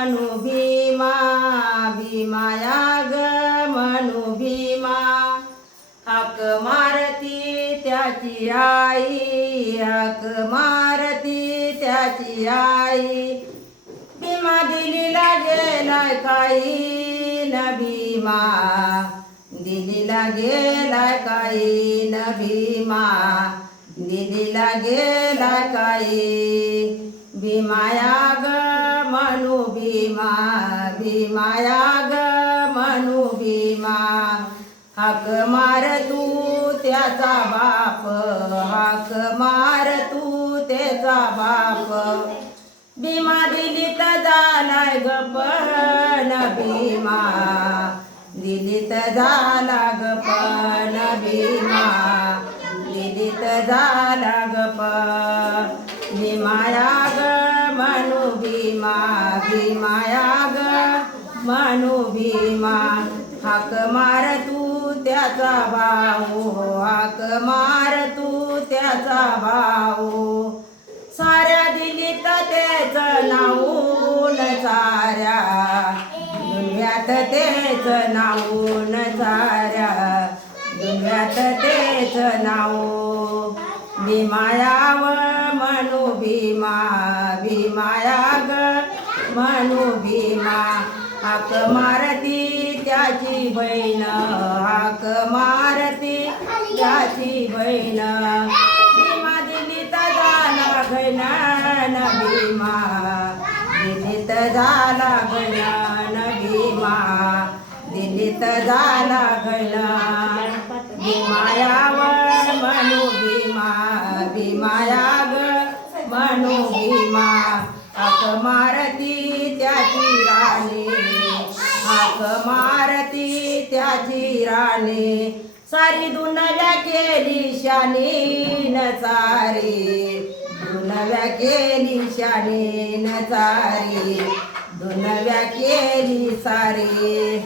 मनू भीमा भीमाया ग मनू भीमा हाक मारती त्याची आई हाक मारती त्याची आई भीमा दिलीला गेलाय काही न भीमा दिलीला गेलाय काही न भीमा दिलीला गेलाय काही भीमाया ग मनू भीमा भीमाया ग मनू भीमा हाक मार तू त्याचा बाप हाक मार तू त्याचा बाप भीमा दिलीत झालाय गपन भीमा दिलीत झाला गपन भीमा दिलीत झाला गप भीमाया ग मनू भीमा भीमाया ग मनू भीमा हाक मार तू त्याचा भाऊ हाक मार तू त्याचा भाऊ साऱ्या दिलीत तेच नाऊन साऱ्या दुनियात तेच नाऊन साऱ्या दुनियात तेच नाऊ भीमायाव मनू भीमा भीमाया ग मनू भीमा हाक मारती त्याची बहीण हाक मारती त्याची बहीण भीमा दिलीत झाला गैन भीमा दिलीत झाला गैन भीमा दिलीत झाला गैन भीमायावर मनू भीमा भीमाया ग मनू भीमा हाक मारती त्याची राणी हाक मारती त्याची राणी सारी दुनव्या केली शानी न सारी दुनव्या केली शानी न सारी दुनव्या केली सारी